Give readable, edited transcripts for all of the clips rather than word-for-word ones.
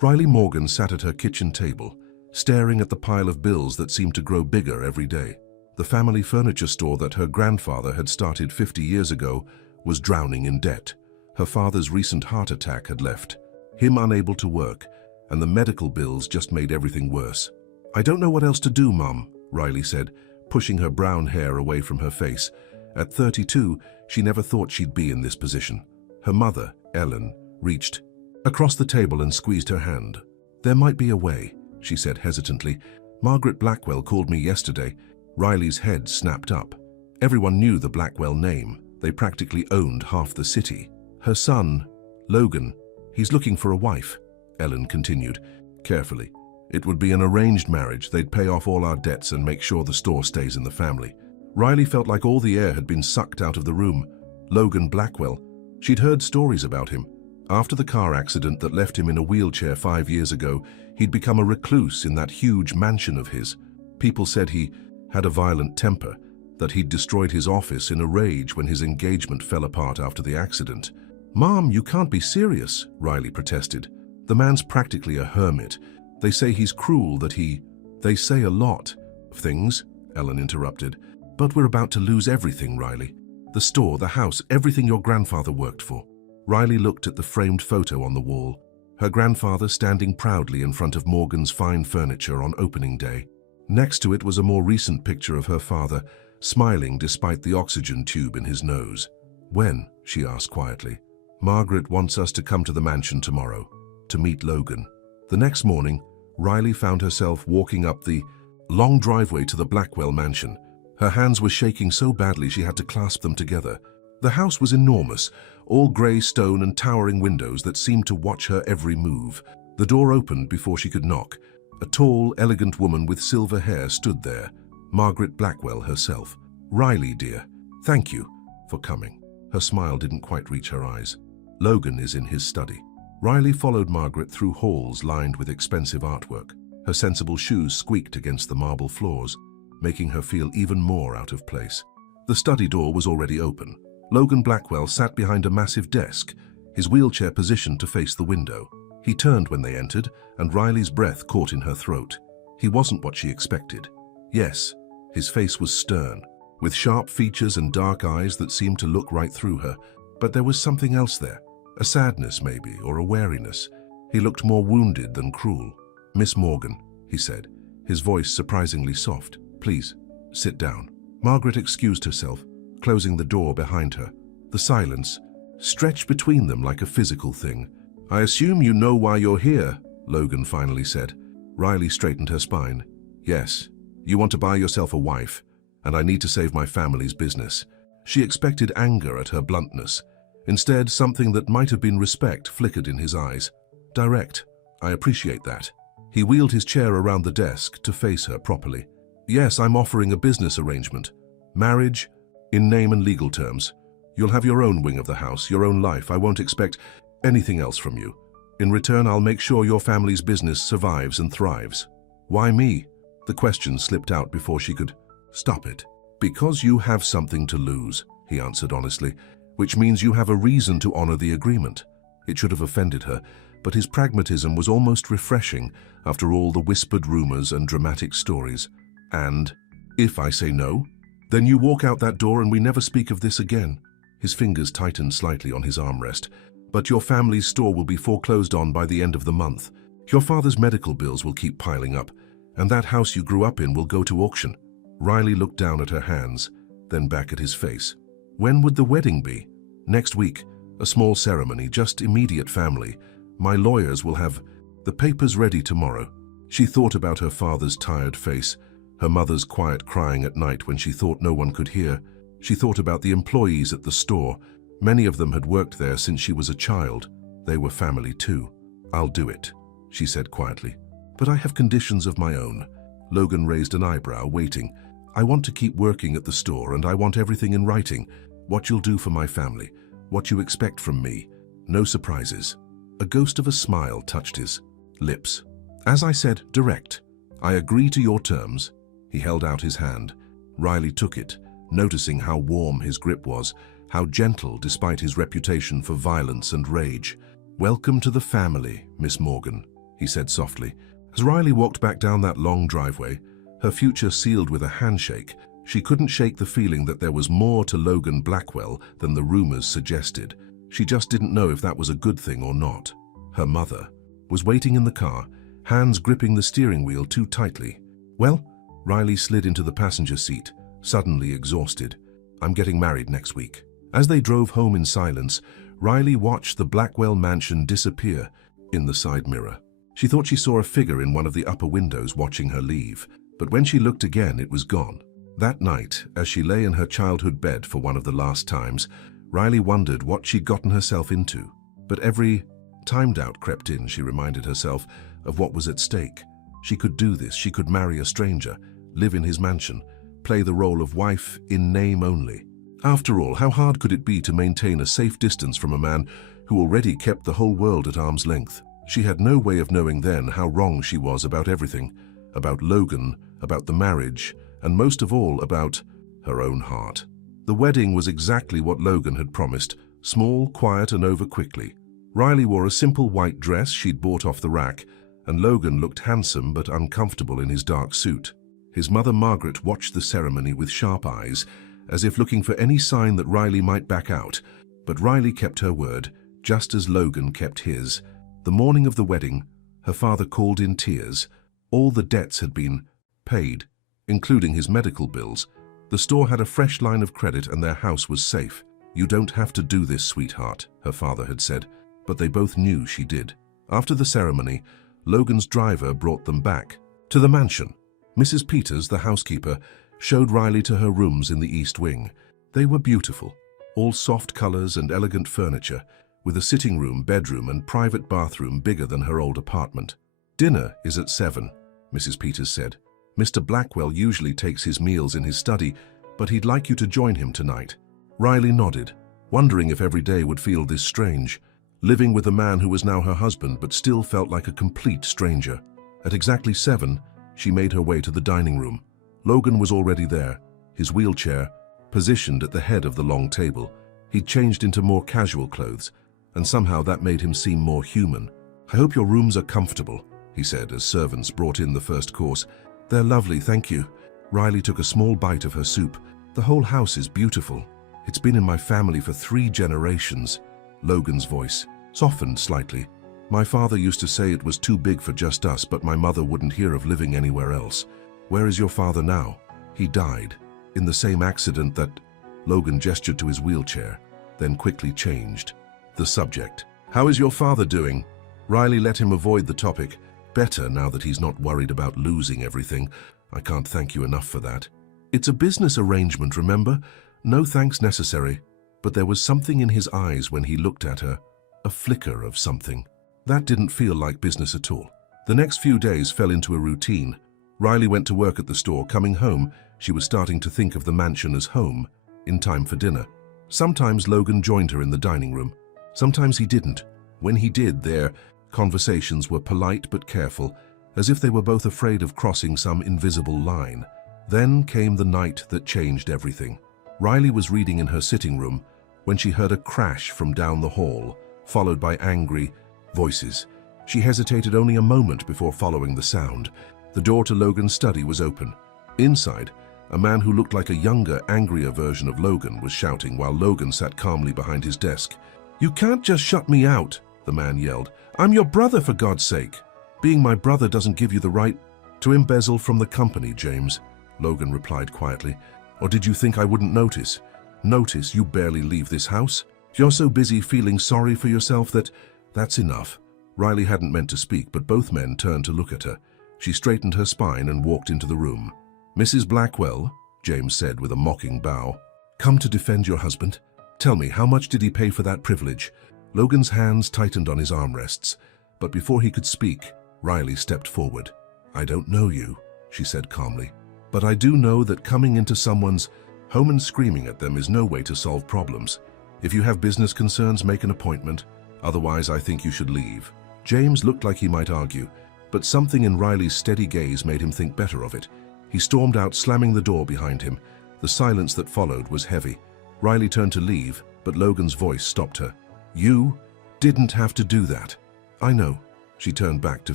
Riley Morgan sat at her kitchen table, staring at the pile of bills that seemed to grow bigger every day. The family furniture store that her grandfather had started 50 years ago was drowning in debt. Her father's recent heart attack had left him unable to work, and the medical bills just made everything worse. "I don't know what else to do, Mom," Riley said, pushing her brown hair away from her face. At 32, she never thought she'd be in this position. Her mother, Ellen, reached across the table and squeezed her hand. "There might be a way," she said hesitantly. "Margaret Blackwell called me yesterday." Riley's head snapped up. Everyone knew the Blackwell name. They practically owned half the city. "Her son, Logan, he's looking for a wife," Ellen continued, carefully. "It would be an arranged marriage. They'd pay off all our debts and make sure the store stays in the family." Riley felt like all the air had been sucked out of the room. Logan Blackwell. She'd heard stories about him. After the car accident that left him in a wheelchair 5 years ago, he'd become a recluse in that huge mansion of his. People said he had a violent temper, that he'd destroyed his office in a rage when his engagement fell apart after the accident. "Mom, you can't be serious," Riley protested. "The man's practically a hermit. They say he's cruel, that he..." "They say a lot of things," Ellen interrupted. "But we're about to lose everything, Riley. The store, the house, everything your grandfather worked for." Riley looked at the framed photo on the wall, her grandfather standing proudly in front of Morgan's fine furniture on opening day. Next to it was a more recent picture of her father, smiling despite the oxygen tube in his nose. "When?" she asked quietly. "Margaret wants us to come to the mansion tomorrow, to meet Logan." The next morning, Riley found herself walking up the long driveway to the Blackwell mansion. Her hands were shaking so badly she had to clasp them together. The house was enormous, all grey stone and towering windows that seemed to watch her every move. The door opened before she could knock. A tall, elegant woman with silver hair stood there, Margaret Blackwell herself. "Riley, dear, thank you for coming." Her smile didn't quite reach her eyes. "Logan is in his study." Riley followed Margaret through halls lined with expensive artwork. Her sensible shoes squeaked against the marble floors, making her feel even more out of place. The study door was already open. Logan Blackwell sat behind a massive desk, his wheelchair positioned to face the window. He turned when they entered, and Riley's breath caught in her throat. He wasn't what she expected. Yes, his face was stern, with sharp features and dark eyes that seemed to look right through her. But there was something else there, a sadness maybe, or a wariness. He looked more wounded than cruel. "Miss Morgan," he said, his voice surprisingly soft. "Please, sit down." Margaret excused herself, closing the door behind her. The silence stretched between them like a physical thing. "I assume you know why you're here," Logan finally said. Riley straightened her spine. "Yes, you want to buy yourself a wife, and I need to save my family's business." She expected anger at her bluntness. Instead, something that might have been respect flickered in his eyes. "Direct. I appreciate that." He wheeled his chair around the desk to face her properly. "Yes, I'm offering a business arrangement. Marriage, in name and legal terms. You'll have your own wing of the house, your own life. I won't expect anything else from you. In return, I'll make sure your family's business survives and thrives." "Why me?" The question slipped out before she could stop it. "Because you have something to lose," he answered honestly, "which means you have a reason to honor the agreement." It should have offended her, but his pragmatism was almost refreshing after all the whispered rumors and dramatic stories. "And if I say no, then you walk out that door and we never speak of this again." His fingers tightened slightly on his armrest. "But your family's store will be foreclosed on by the end of the month. Your father's medical bills will keep piling up, and that house you grew up in will go to auction." Riley looked down at her hands, then back at his face. "When would the wedding be?" "Next week. A small ceremony, just immediate family. My lawyers will have the papers ready tomorrow." She thought about her father's tired face, her mother's quiet crying at night when she thought no one could hear. She thought about the employees at the store. Many of them had worked there since she was a child. They were family too. "I'll do it," she said quietly. "But I have conditions of my own." Logan raised an eyebrow, waiting. "I want to keep working at the store, and I want everything in writing. What you'll do for my family, what you expect from me. No surprises." A ghost of a smile touched his lips. "As I said, direct. I agree to your terms." He held out his hand. Riley took it, noticing how warm his grip was, how gentle despite his reputation for violence and rage. "Welcome to the family, Miss Morgan," he said softly. As Riley walked back down that long driveway, her future sealed with a handshake, she couldn't shake the feeling that there was more to Logan Blackwell than the rumors suggested. She just didn't know if that was a good thing or not. Her mother was waiting in the car, hands gripping the steering wheel too tightly. "Well," Riley slid into the passenger seat, suddenly exhausted. "I'm getting married next week." As they drove home in silence, Riley watched the Blackwell mansion disappear in the side mirror. She thought she saw a figure in one of the upper windows watching her leave, but when she looked again, it was gone. That night, as she lay in her childhood bed for one of the last times, Riley wondered what she'd gotten herself into. But every time doubt crept in, she reminded herself of what was at stake. She could do this. She could marry a stranger, live in his mansion, play the role of wife in name only. After all, how hard could it be to maintain a safe distance from a man who already kept the whole world at arm's length? She had no way of knowing then how wrong she was about everything, about Logan, about the marriage, and most of all about her own heart. The wedding was exactly what Logan had promised, small, quiet, and over quickly. Riley wore a simple white dress she'd bought off the rack, and Logan looked handsome but uncomfortable in his dark suit. His mother Margaret watched the ceremony with sharp eyes, as if looking for any sign that Riley might back out, but Riley kept her word, just as Logan kept his. The morning of the wedding, her father called in tears. All the debts had been paid, including his medical bills. The store had a fresh line of credit and their house was safe. "You don't have to do this, sweetheart," her father had said, but they both knew she did. After the ceremony, Logan's driver brought them back to the mansion. Mrs. Peters, the housekeeper, showed Riley to her rooms in the East Wing. They were beautiful, all soft colors and elegant furniture, with a sitting room, bedroom, and private bathroom bigger than her old apartment. "Dinner is at 7, Mrs. Peters said. "Mr. Blackwell usually takes his meals in his study, but he'd like you to join him tonight." Riley nodded, wondering if every day would feel this strange, living with a man who was now her husband but still felt like a complete stranger. At exactly 7, she made her way to the dining room. Logan was already there, his wheelchair positioned at the head of the long table. He'd changed into more casual clothes, and somehow that made him seem more human. "I hope your rooms are comfortable," he said as servants brought in the first course. "They're lovely, thank you." Riley took a small bite of her soup. "The whole house is beautiful. It's been in my family for 3 generations. Logan's voice softened slightly. "My father used to say it was too big for just us, but my mother wouldn't hear of living anywhere else." "Where is your father now?" "He died. In the same accident that—" Logan gestured to his wheelchair, then quickly changed the subject. "How is your father doing?" Riley let him avoid the topic. "Better now that he's not worried about losing everything. I can't thank you enough for that." "It's a business arrangement, remember? No thanks necessary." But there was something in his eyes when he looked at her, a flicker of something. That didn't feel like business at all. The next few days fell into a routine. Riley went to work at the store. Coming home, she was starting to think of the mansion as home, in time for dinner. Sometimes Logan joined her in the dining room. Sometimes he didn't. When he did, their conversations were polite but careful, as if they were both afraid of crossing some invisible line. Then came the night that changed everything. Riley was reading in her sitting room when she heard a crash from down the hall, followed by angry voices. She hesitated only a moment before following the sound. The door to Logan's study was open. Inside, a man who looked like a younger, angrier version of Logan was shouting while Logan sat calmly behind his desk. "You can't just shut me out," the man yelled. "I'm your brother, for God's sake." "Being my brother doesn't give you the right to embezzle from the company, James," Logan replied quietly. "Or did you think I wouldn't notice?" "Notice? You barely leave this house. You're so busy feeling sorry for yourself that—" "That's enough." Riley hadn't meant to speak, but both men turned to look at her. She straightened her spine and walked into the room. "Mrs. Blackwell," James said with a mocking bow. "Come to defend your husband? Tell me, how much did he pay for that privilege?" Logan's hands tightened on his armrests, but before he could speak, Riley stepped forward. "I don't know you," she said calmly, "but I do know that coming into someone's home and screaming at them is no way to solve problems. If you have business concerns, make an appointment. Otherwise, I think you should leave." James looked like he might argue, but something in Riley's steady gaze made him think better of it. He stormed out, slamming the door behind him. The silence that followed was heavy. Riley turned to leave, but Logan's voice stopped her. "You didn't have to do that." "I know. She turned back to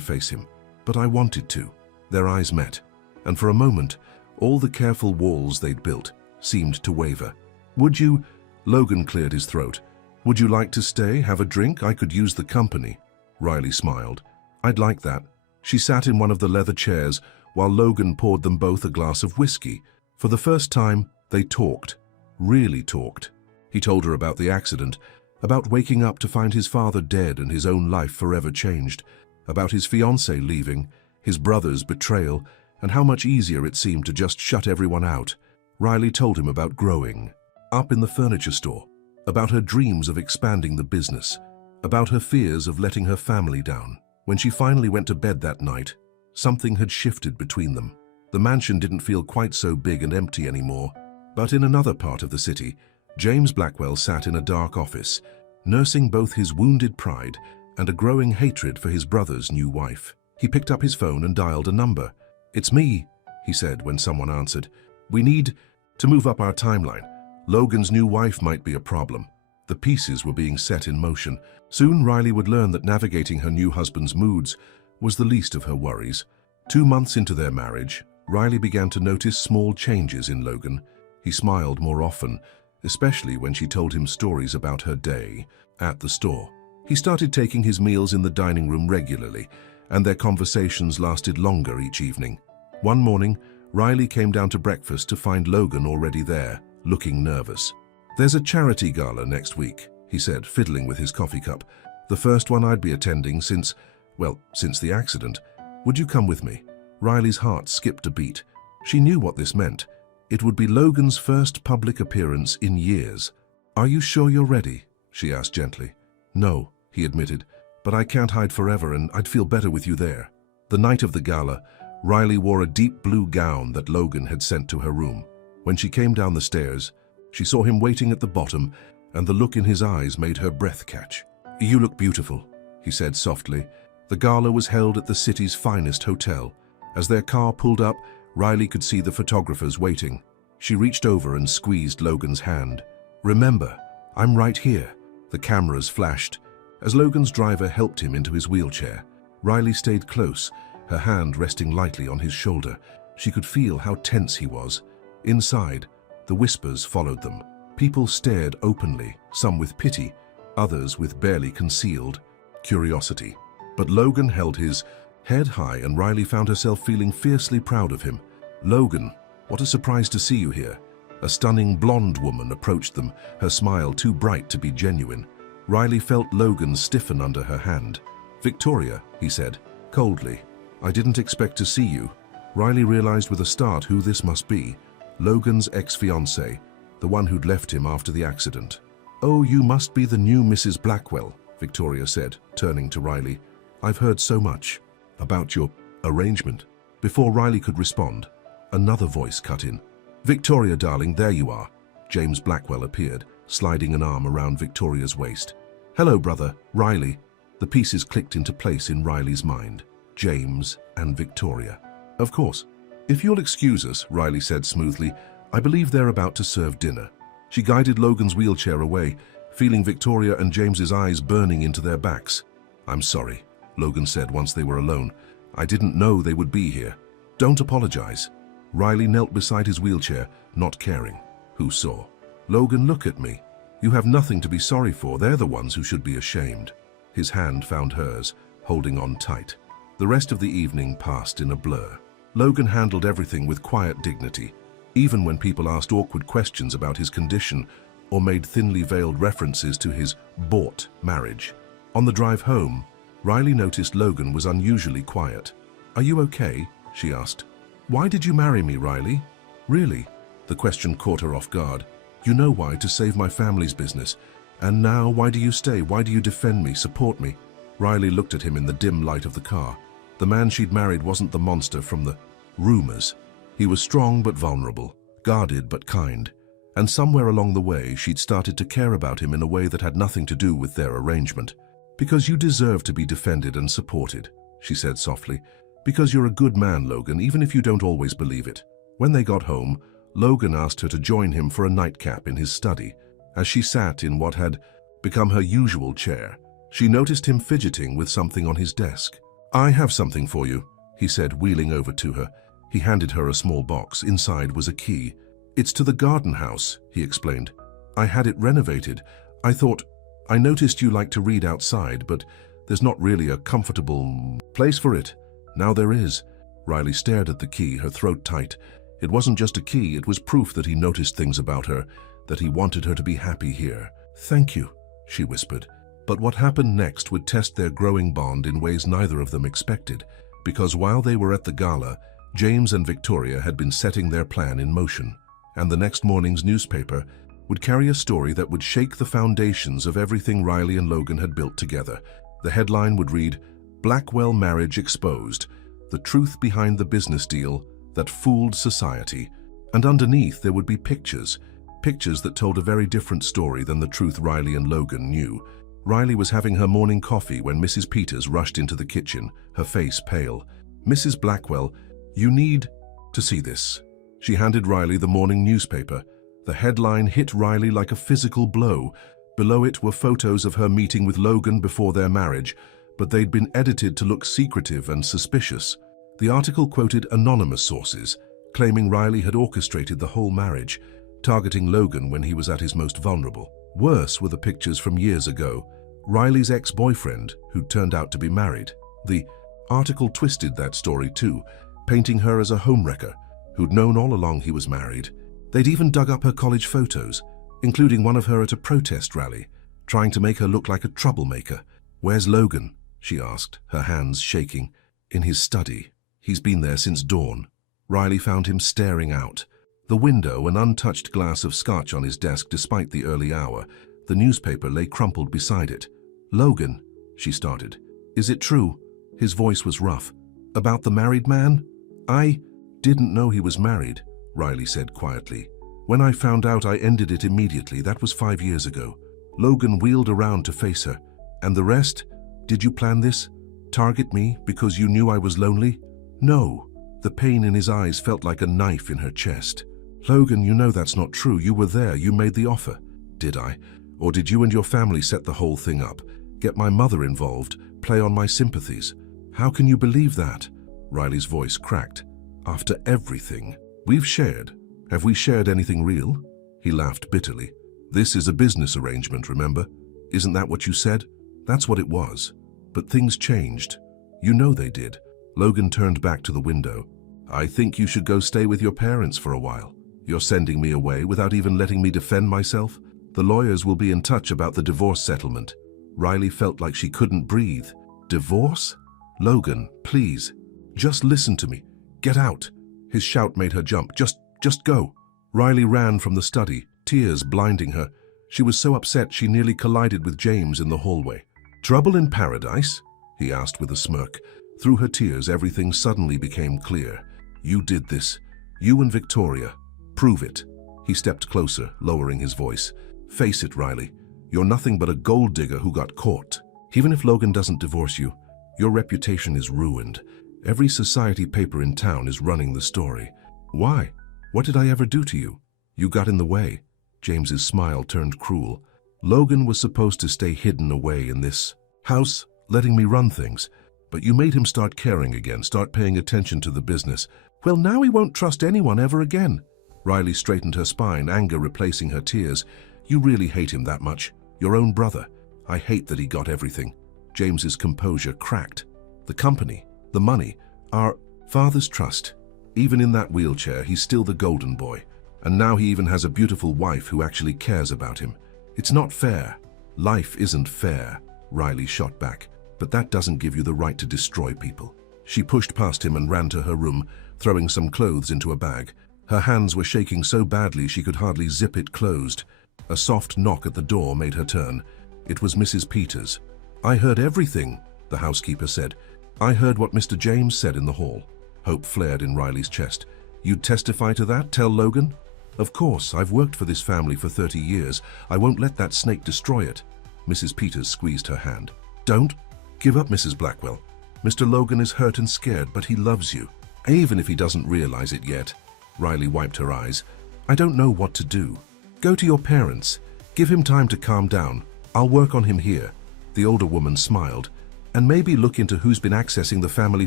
face him. But I wanted to. Their eyes met, and for a moment, all the careful walls they'd built seemed to waver. Would you? Logan cleared his throat. Would you like to stay, have a drink? I could use the company. Riley smiled. I'd like that. She sat in one of the leather chairs while Logan poured them both a glass of whiskey. For the first time, they talked. Really talked. He told her about the accident, about waking up to find his father dead and his own life forever changed, about his fiancée leaving, his brother's betrayal, and how much easier it seemed to just shut everyone out. Riley told him about growing up in the furniture store, about her dreams of expanding the business, about her fears of letting her family down. When she finally went to bed that night, something had shifted between them. The mansion didn't feel quite so big and empty anymore, but in another part of the city, James Blackwell sat in a dark office, nursing both his wounded pride and a growing hatred for his brother's new wife. He picked up his phone and dialed a number. "It's me," he said when someone answered. "We need to move up our timeline. Logan's new wife might be a problem." The pieces were being set in motion. Soon Riley would learn that navigating her new husband's moods was the least of her worries. 2 months into their marriage, Riley began to notice small changes in Logan. He smiled more often, especially when she told him stories about her day at the store. He started taking his meals in the dining room regularly, and their conversations lasted longer each evening. One morning, Riley came down to breakfast to find Logan already there, looking nervous. "There's a charity gala next week," he said, fiddling with his coffee cup. "The first one I'd be attending since the accident. Would you come with me?" Riley's heart skipped a beat. She knew what this meant. It would be Logan's first public appearance in years. "Are you sure you're ready?" she asked gently. "No," he admitted, "but I can't hide forever and I'd feel better with you there." The night of the gala, Riley wore a deep blue gown that Logan had sent to her room. When she came down the stairs, she saw him waiting at the bottom, and the look in his eyes made her breath catch. "You look beautiful," he said softly. The gala was held at the city's finest hotel. As their car pulled up, Riley could see the photographers waiting. She reached over and squeezed Logan's hand. "Remember, I'm right here." The cameras flashed. As Logan's driver helped him into his wheelchair, Riley stayed close, her hand resting lightly on his shoulder. She could feel how tense he was. Inside, the whispers followed them. People stared openly, some with pity, others with barely concealed curiosity. But Logan held his head high, and Riley found herself feeling fiercely proud of him. "Logan, what a surprise to see you here." A stunning blonde woman approached them, her smile too bright to be genuine. Riley felt Logan stiffen under her hand. "Victoria," he said, coldly, "I didn't expect to see you." Riley realized with a start who this must be. Logan's ex-fiancée, the one who'd left him after the accident. "Oh, you must be the new Mrs. Blackwell," Victoria said, turning to Riley. "I've heard so much about your arrangement." Before Riley could respond, another voice cut in. "Victoria, darling, there you are." James Blackwell appeared, sliding an arm around Victoria's waist. "Hello, brother, Riley." The pieces clicked into place in Riley's mind. James and Victoria. "Of course. If you'll excuse us," Riley said smoothly, "I believe they're about to serve dinner." She guided Logan's wheelchair away, feeling Victoria and James's eyes burning into their backs. "I'm sorry," Logan said once they were alone. "I didn't know they would be here." "Don't apologize." Riley knelt beside his wheelchair, not caring. Who saw? "Logan, look at me. You have nothing to be sorry for. They're the ones who should be ashamed." His hand found hers, holding on tight. The rest of the evening passed in a blur. Logan handled everything with quiet dignity, even when people asked awkward questions about his condition or made thinly veiled references to his bought marriage. On the drive home, Riley noticed Logan was unusually quiet. "Are you okay?" she asked. "Why did you marry me, Riley?" "Really?" The question caught her off guard. "You know why, to save my family's business. And now, why do you stay? Why do you defend me, support me?" Riley looked at him in the dim light of the car. The man she'd married wasn't the monster from the rumors. He was strong but vulnerable, guarded but kind. And somewhere along the way, she'd started to care about him in a way that had nothing to do with their arrangement. "Because you deserve to be defended and supported," she said softly. "Because you're a good man, Logan, even if you don't always believe it." When they got home, Logan asked her to join him for a nightcap in his study. As she sat in what had become her usual chair, She noticed him fidgeting with something on his desk. "I have something for you," he said, wheeling over to her. He handed her a small box. Inside was a key. "It's to the garden house," he explained. "I had it renovated. I noticed you like to read outside, but there's not really a comfortable place for it. Now there is." Riley stared at the key, her throat tight. It wasn't just a key, it was proof that he noticed things about her, that he wanted her to be happy here. "Thank you," she whispered. But what happened next would test their growing bond in ways neither of them expected, because while they were at the gala, James and Victoria had been setting their plan in motion, and the next morning's newspaper would carry a story that would shake the foundations of everything Riley and Logan had built together. The headline would read, "Blackwell Marriage Exposed, the Truth Behind the Business Deal That Fooled Society." And underneath there would be pictures that told a very different story than the truth Riley and Logan knew. Riley was having her morning coffee when Mrs. Peters rushed into the kitchen, her face pale. "Mrs. Blackwell, you need to see this." She handed Riley the morning newspaper. The headline hit Riley like a physical blow. Below it were photos of her meeting with Logan before their marriage, but they'd been edited to look secretive and suspicious. The article quoted anonymous sources, claiming Riley had orchestrated the whole marriage, targeting Logan when he was at his most vulnerable. Worse were the pictures from years ago. Riley's ex-boyfriend, who'd turned out to be married. The article twisted that story too, painting her as a homewrecker who'd known all along he was married. They'd even dug up her college photos, including one of her at a protest rally, trying to make her look like a troublemaker. "Where's Logan?" she asked, her hands shaking. "In his study. He's been there since dawn." Riley found him staring out. The window, an untouched glass of scotch on his desk despite the early hour. The newspaper lay crumpled beside it. "Logan," she started. "Is it true?" His voice was rough. "About the married man?" "I didn't know he was married," Riley said quietly. "When I found out, I ended it immediately. That was 5 years ago." Logan wheeled around to face her. "And the rest? Did you plan this? Target me because you knew I was lonely?" "No." The pain in his eyes felt like a knife in her chest. "Logan, you know that's not true. You were there. You made the offer." "Did I? Or did you and your family set the whole thing up? Get my mother involved? Play on my sympathies? How can you believe that?" Riley's voice cracked. "After everything we've shared, have we shared anything real?" He laughed bitterly. "This is a business arrangement, remember? Isn't that what you said?" "That's what it was. But things changed. You know they did." Logan turned back to the window. "I think you should go stay with your parents for a while. You're sending me away without even letting me defend myself. The lawyers will be in touch about the divorce settlement." Riley felt like she couldn't breathe. "Divorce? Logan, please. Just listen to me. Get out." His shout made her jump. Just go." Riley ran from the study, tears blinding her. She was so upset she nearly collided with James in the hallway. "Trouble in paradise?" he asked with a smirk. Through her tears, everything suddenly became clear. "You did this. You and Victoria. Prove it." He stepped closer, lowering his voice. "Face it, Riley. You're nothing but a gold digger who got caught. Even if Logan doesn't divorce you, your reputation is ruined. Every society paper in town is running the story." "Why? What did I ever do to you?" "You got in the way." James's smile turned cruel. "Logan was supposed to stay hidden away in this house, letting me run things. But you made him start caring again, start paying attention to the business. Well, now he won't trust anyone ever again." Riley straightened her spine, anger replacing her tears. "You really hate him that much? Your own brother? I hate that he got everything." James's composure cracked. "The company, the money, our father's trust. Even in that wheelchair, he's still the golden boy. And now he even has a beautiful wife who actually cares about him. It's not fair. Life isn't fair," Riley shot back. "But that doesn't give you the right to destroy people." She pushed past him and ran to her room, throwing some clothes into a bag. Her hands were shaking so badly she could hardly zip it closed. A soft knock at the door made her turn. It was Mrs. Peters. "I heard everything," the housekeeper said. "I heard what Mr. James said in the hall." Hope flared in Riley's chest. "You'd testify to that? Tell Logan?" "Of course. I've worked for this family for 30 years. I won't let that snake destroy it." Mrs. Peters squeezed her hand. "Don't give up, Mrs. Blackwell. Mr. Logan is hurt and scared, but he loves you, even if he doesn't realize it yet." Riley wiped her eyes. "I don't know what to do. Go to your parents. Give him time to calm down. I'll work on him here." The older woman smiled. "And maybe look into who's been accessing the family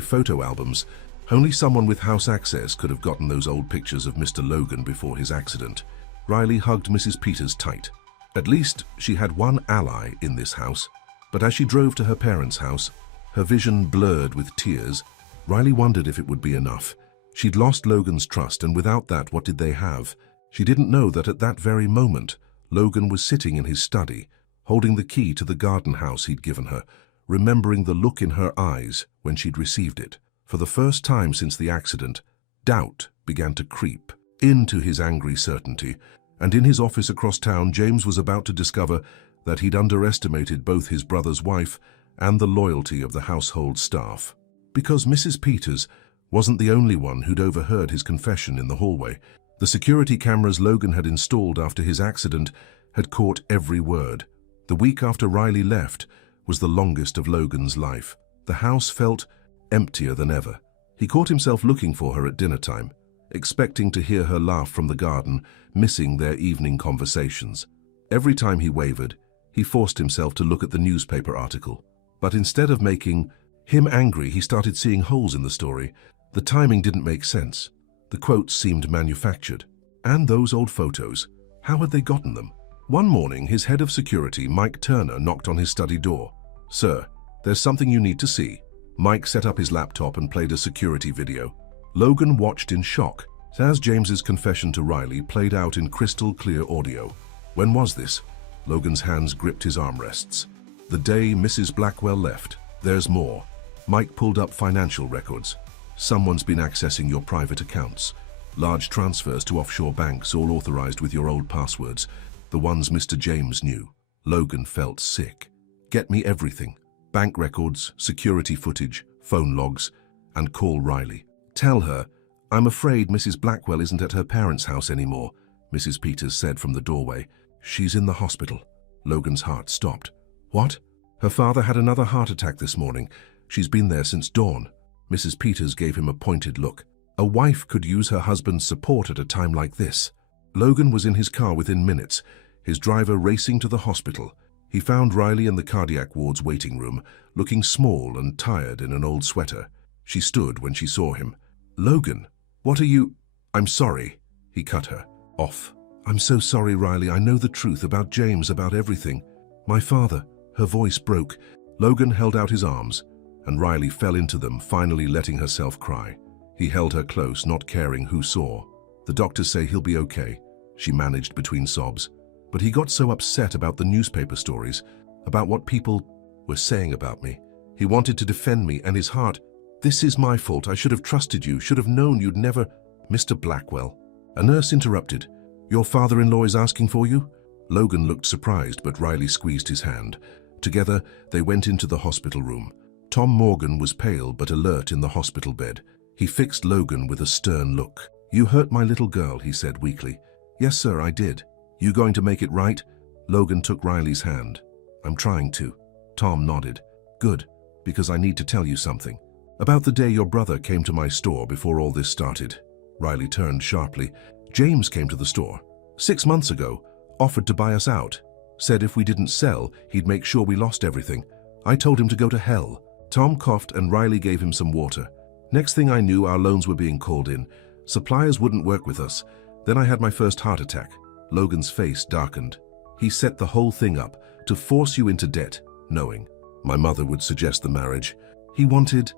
photo albums. Only someone with house access could have gotten those old pictures of Mr. Logan before his accident." Riley hugged Mrs. Peters tight. At least she had one ally in this house. But as she drove to her parents' house, her vision blurred with tears, Riley wondered if it would be enough. She'd lost Logan's trust, and without that, what did they have? She didn't know that at that very moment, Logan was sitting in his study, holding the key to the garden house he'd given her, remembering the look in her eyes when she'd received it. For the first time since the accident, doubt began to creep into his angry certainty, and in his office across town, James was about to discover that he'd underestimated both his brother's wife and the loyalty of the household staff. Because Mrs. Peters wasn't the only one who'd overheard his confession in the hallway. The security cameras Logan had installed after his accident had caught every word. The week after Riley left was the longest of Logan's life. The house felt emptier than ever. He caught himself looking for her at dinner time, expecting to hear her laugh from the garden, missing their evening conversations. Every time he wavered, he forced himself to look at the newspaper article. But instead of making him angry, he started seeing holes in the story. The timing didn't make sense. The quotes seemed manufactured. And those old photos, how had they gotten them? One morning, his head of security, Mike Turner, knocked on his study door. "Sir, there's something you need to see." Mike set up his laptop and played a security video. Logan watched in shock as James's confession to Riley played out in crystal clear audio. "When was this?" Logan's hands gripped his armrests. "The day Mrs. Blackwell left. There's more." Mike pulled up financial records. "Someone's been accessing your private accounts. Large transfers to offshore banks, all authorized with your old passwords, the ones Mr. James knew." Logan felt sick. "Get me everything. Bank records, security footage, phone logs, and call Riley. Tell her, I'm afraid Mrs. Blackwell isn't at her parents' house anymore," Mrs. Peters said from the doorway. "She's in the hospital." Logan's heart stopped. "What?" "Her father had another heart attack this morning. She's been there since dawn." Mrs. Peters gave him a pointed look. A wife could use her husband's support at a time like this. Logan was in his car within minutes, his driver racing to the hospital. He found Riley in the cardiac ward's waiting room, looking small and tired in an old sweater. She stood when she saw him. "Logan, what are you—" "I'm sorry." He cut her off. "I'm so sorry, Riley. I know the truth about James, about everything. My father—" Her voice broke. Logan held out his arms, and Riley fell into them, finally letting herself cry. He held her close, not caring who saw. "The doctors say he'll be okay," she managed between sobs. "But he got so upset about the newspaper stories, about what people were saying about me. He wanted to defend me, and his heart— This is my fault. I should have trusted you, should have known you'd never—" "Mr. Blackwell." A nurse interrupted. "Your father-in-law is asking for you?" Logan looked surprised, but Riley squeezed his hand. Together, they went into the hospital room. Tom Morgan was pale but alert in the hospital bed. He fixed Logan with a stern look. "You hurt my little girl," he said weakly. "Yes, sir, I did." "You going to make it right?" Logan took Riley's hand. "I'm trying to." Tom nodded. "Good, because I need to tell you something. About the day your brother came to my store before all this started." Riley turned sharply. "James came to the store 6 months ago, offered to buy us out. Said if we didn't sell, he'd make sure we lost everything. I told him to go to hell." Tom coughed and Riley gave him some water. "Next thing I knew, our loans were being called in. Suppliers wouldn't work with us. Then I had my first heart attack." Logan's face darkened. "He set the whole thing up to force you into debt, knowing my mother would suggest the marriage. He wanted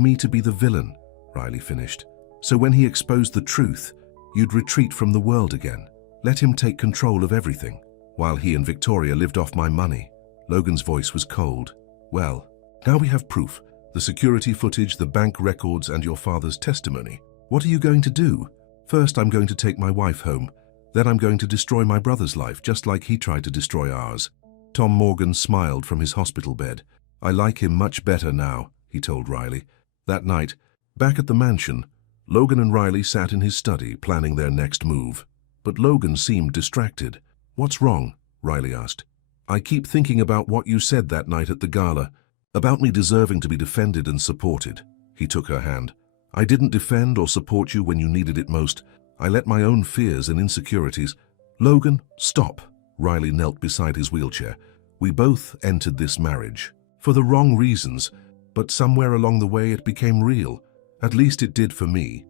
me to be the villain," Riley finished. "So when he exposed the truth, you'd retreat from the world again. Let him take control of everything, while he and Victoria lived off my money." Logan's voice was cold. "Well, now we have proof. The security footage, the bank records, and your father's testimony. What are you going to do?" "First, I'm going to take my wife home. Then I'm going to destroy my brother's life, just like he tried to destroy ours." Tom Morgan smiled from his hospital bed. "I like him much better now," he told Riley. That night, back at the mansion, Logan and Riley sat in his study, planning their next move. But Logan seemed distracted. "What's wrong?" Riley asked. "I keep thinking about what you said that night at the gala, about me deserving to be defended and supported." He took her hand. "I didn't defend or support you when you needed it most. I let my own fears and insecurities—" "Logan, stop." Riley knelt beside his wheelchair. We both entered this marriage for the wrong reasons, but somewhere along the way it became real. At least it did for me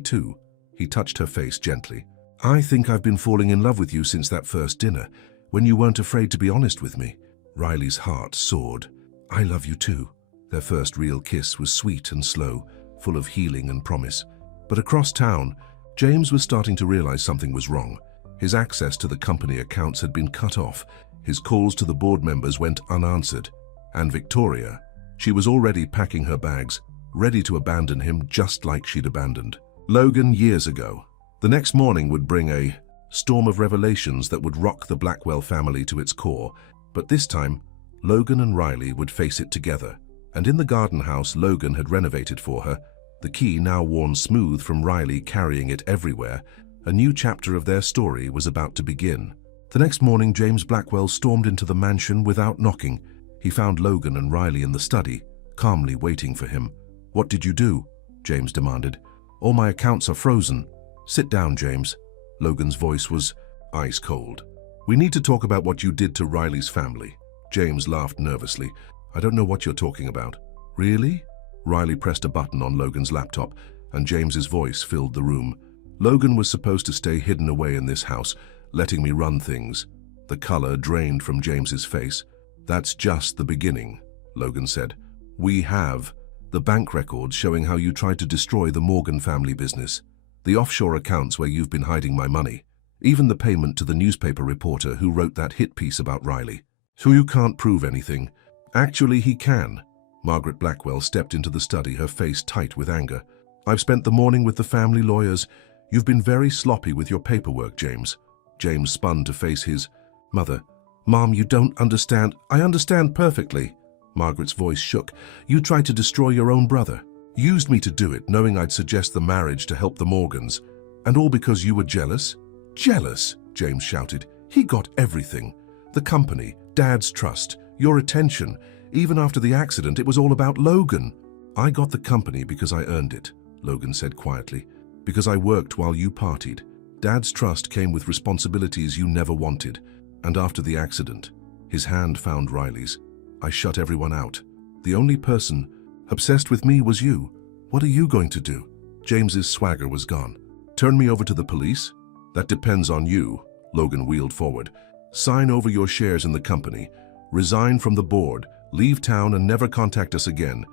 too. He touched her face gently. I think I've been falling in love with you since that first dinner, when you weren't afraid to be honest with me. Riley's heart soared. I love you too. Their first real kiss was sweet and slow, full of healing and promise. But across town, James was starting to realize something was wrong. His access to the company accounts had been cut off. His calls to the board members went unanswered. And Victoria, she was already packing her bags, ready to abandon him just like she'd abandoned Logan years ago. The next morning would bring a storm of revelations that would rock the Blackwell family to its core. But this time, Logan and Riley would face it together. And in the garden house Logan had renovated for her, the key now worn smooth from Riley carrying it everywhere, a new chapter of their story was about to begin. The next morning, James Blackwell stormed into the mansion without knocking. He found Logan and Riley in the study, calmly waiting for him. What did you do? James demanded. All my accounts are frozen. Sit down, James. Logan's voice was ice cold. We need to talk about what you did to Riley's family. James laughed nervously. I don't know what you're talking about. Really? Riley pressed a button on Logan's laptop, and James's voice filled the room. Logan was supposed to stay hidden away in this house, letting me run things. The color drained from James's face. That's just the beginning, Logan said. We have the bank records showing how you tried to destroy the Morgan family business, the offshore accounts where you've been hiding my money, even the payment to the newspaper reporter who wrote that hit piece about Riley. So you can't prove anything. Actually, he can. Margaret Blackwell stepped into the study, her face tight with anger. I've spent the morning with the family lawyers. You've been very sloppy with your paperwork, James. James spun to face his mother. Mom, you don't understand. I understand perfectly. Margaret's voice shook. You tried to destroy your own brother. Used me to do it, knowing I'd suggest the marriage to help the Morgans. And all because you were jealous? Jealous, James shouted. He got everything. The company, Dad's trust, your attention. Even after the accident, it was all about Logan. I got the company because I earned it, Logan said quietly. Because I worked while you partied. Dad's trust came with responsibilities you never wanted. And after the accident, his hand found Riley's. I shut everyone out. The only person obsessed with me was you. What are you going to do? James's swagger was gone. Turn me over to the police? That depends on you, Logan wheeled forward. Sign over your shares in the company. Resign from the board. Leave town and never contact us again.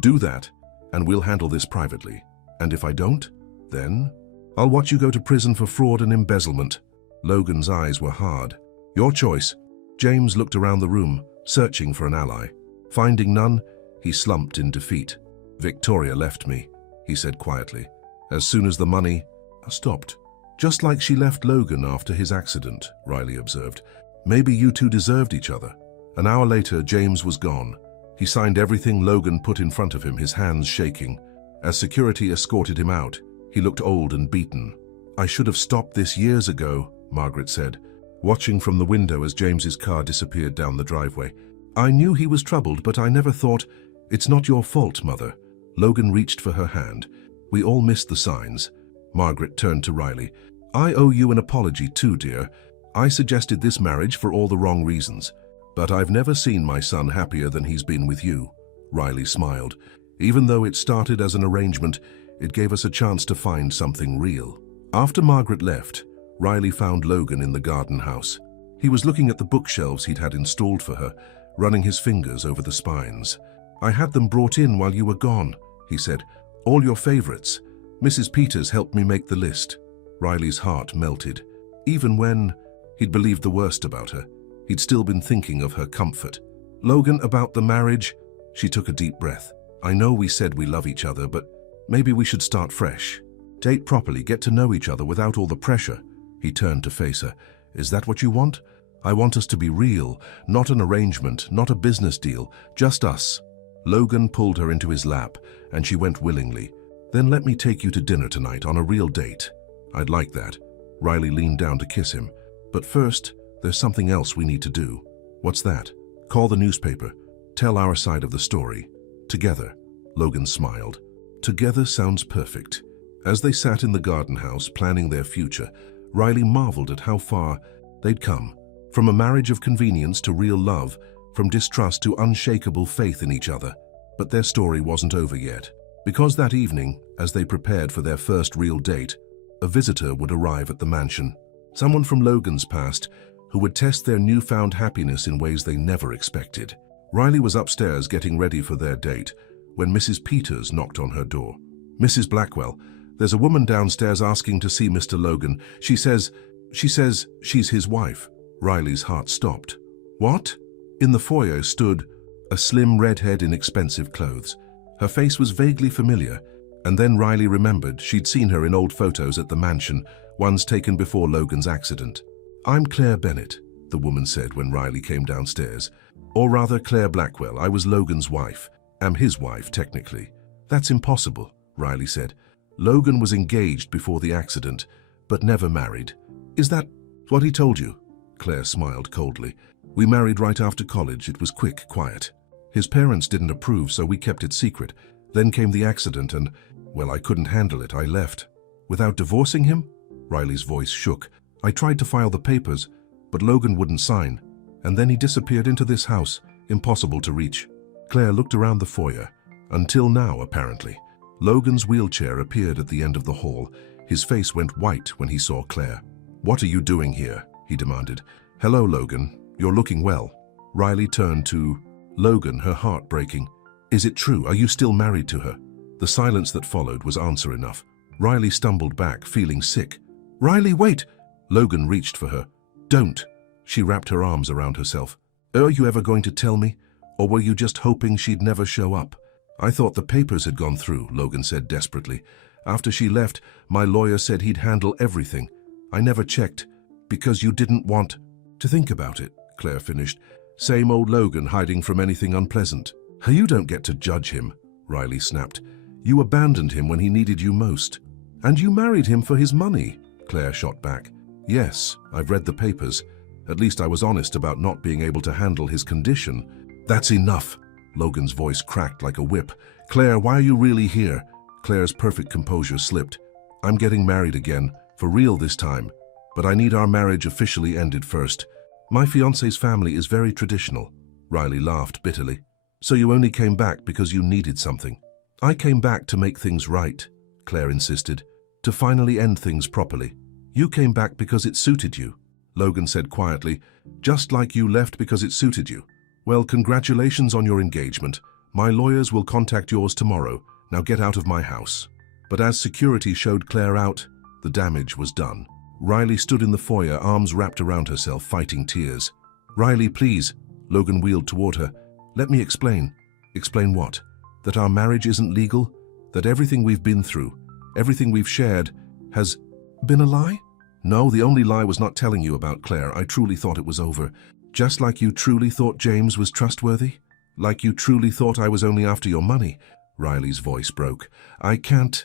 Do that, and we'll handle this privately. And if I don't, then I'll watch you go to prison for fraud and embezzlement. Logan's eyes were hard. Your choice. James looked around the room, searching for an ally. Finding none, he slumped in defeat. Victoria left me, he said quietly, as soon as the money stopped. Just like she left Logan after his accident, Riley observed. Maybe you two deserved each other. An hour later, James was gone. He signed everything Logan put in front of him, his hands shaking. As security escorted him out, he looked old and beaten. I should have stopped this years ago, Margaret said, watching from the window as James's car disappeared down the driveway. I knew he was troubled, but I never thought, it's not your fault, Mother. Logan reached for her hand. We all missed the signs. Margaret turned to Riley. I owe you an apology too, dear. I suggested this marriage for all the wrong reasons. But I've never seen my son happier than he's been with you. Riley smiled. Even though it started as an arrangement, it gave us a chance to find something real. After Margaret left, Riley found Logan in the garden house. He was looking at the bookshelves he'd had installed for her, running his fingers over the spines. I had them brought in while you were gone, he said. All your favorites. Mrs. Peters helped me make the list. Riley's heart melted. Even when he'd believed the worst about her, he'd still been thinking of her comfort. Logan, about the marriage? She took a deep breath. I know we said we love each other, but maybe we should start fresh. Date properly, get to know each other without all the pressure. He turned to face her. Is that what you want? I want us to be real, not an arrangement, not a business deal, just us. Logan pulled her into his lap, and she went willingly. Then let me take you to dinner tonight on a real date. I'd like that. Riley leaned down to kiss him. But first, there's something else we need to do. What's that? Call the newspaper. Tell our side of the story. Together. Logan smiled. Together sounds perfect. As they sat in the garden house planning their future, Riley marveled at how far they'd come. From a marriage of convenience to real love, from distrust to unshakable faith in each other. But their story wasn't over yet. Because that evening, as they prepared for their first real date, a visitor would arrive at the mansion. Someone from Logan's past who would test their newfound happiness in ways they never expected. Riley was upstairs getting ready for their date when Mrs. Peters knocked on her door. "Mrs. Blackwell, there's a woman downstairs asking to see Mr. Logan. She says she's his wife." Riley's heart stopped. "What?" In the foyer stood a slim redhead in expensive clothes. Her face was vaguely familiar, and then Riley remembered she'd seen her in old photos at the mansion, ones taken before Logan's accident. "I'm Claire Bennett," the woman said when Riley came downstairs. "Or rather, Claire Blackwell. I was Logan's wife. Am his wife, technically." "That's impossible," Riley said. "Logan was engaged before the accident, but never married." "Is that what he told you?" Claire smiled coldly. "We married right after college. It was quick, quiet. His parents didn't approve, so we kept it secret. Then came the accident and, well, I couldn't handle it. I left." "Without divorcing him?" Riley's voice shook. "I tried to file the papers, but Logan wouldn't sign. And then he disappeared into this house, impossible to reach." Claire looked around the foyer. Until now, apparently. Logan's wheelchair appeared at the end of the hall. His face went white when he saw Claire. "What are you doing here?" he demanded. "Hello, Logan. You're looking well." Riley turned to Logan, her heart breaking. "Is it true? Are you still married to her?" The silence that followed was answer enough. Riley stumbled back, feeling sick. "Riley, wait!" Logan reached for her. "Don't!" She wrapped her arms around herself. "Are you ever going to tell me? Or were you just hoping she'd never show up?" "I thought the papers had gone through," Logan said desperately. "After she left, my lawyer said he'd handle everything. I never checked, because you didn't want to think about it," Claire finished. "Same old Logan hiding from anything unpleasant." "You don't get to judge him," Riley snapped. "You abandoned him when he needed you most. And you married him for his money," Claire shot back. "Yes, I've read the papers. At least I was honest about not being able to handle his condition." "That's enough." Logan's voice cracked like a whip. "Claire, why are you really here?" Claire's perfect composure slipped. "I'm getting married again, for real this time. But I need our marriage officially ended first. My fiancé's family is very traditional." Riley laughed bitterly. "So you only came back because you needed something?" "I came back to make things right," Claire insisted. "To finally end things properly. You came back because it suited you," Logan said quietly. "Just like you left because it suited you. Well, congratulations on your engagement. My lawyers will contact yours tomorrow. Now get out of my house." But as security showed Claire out, the damage was done. Riley stood in the foyer, arms wrapped around herself, fighting tears. "Riley, please." Logan wheeled toward her. "Let me explain." "Explain what?" "That our marriage isn't legal? That everything we've been through, everything we've shared, has been a lie?" "No, the only lie was not telling you about Claire. I truly thought it was over. Just like you truly thought James was trustworthy? Like you truly thought I was only after your money?" Riley's voice broke. I can't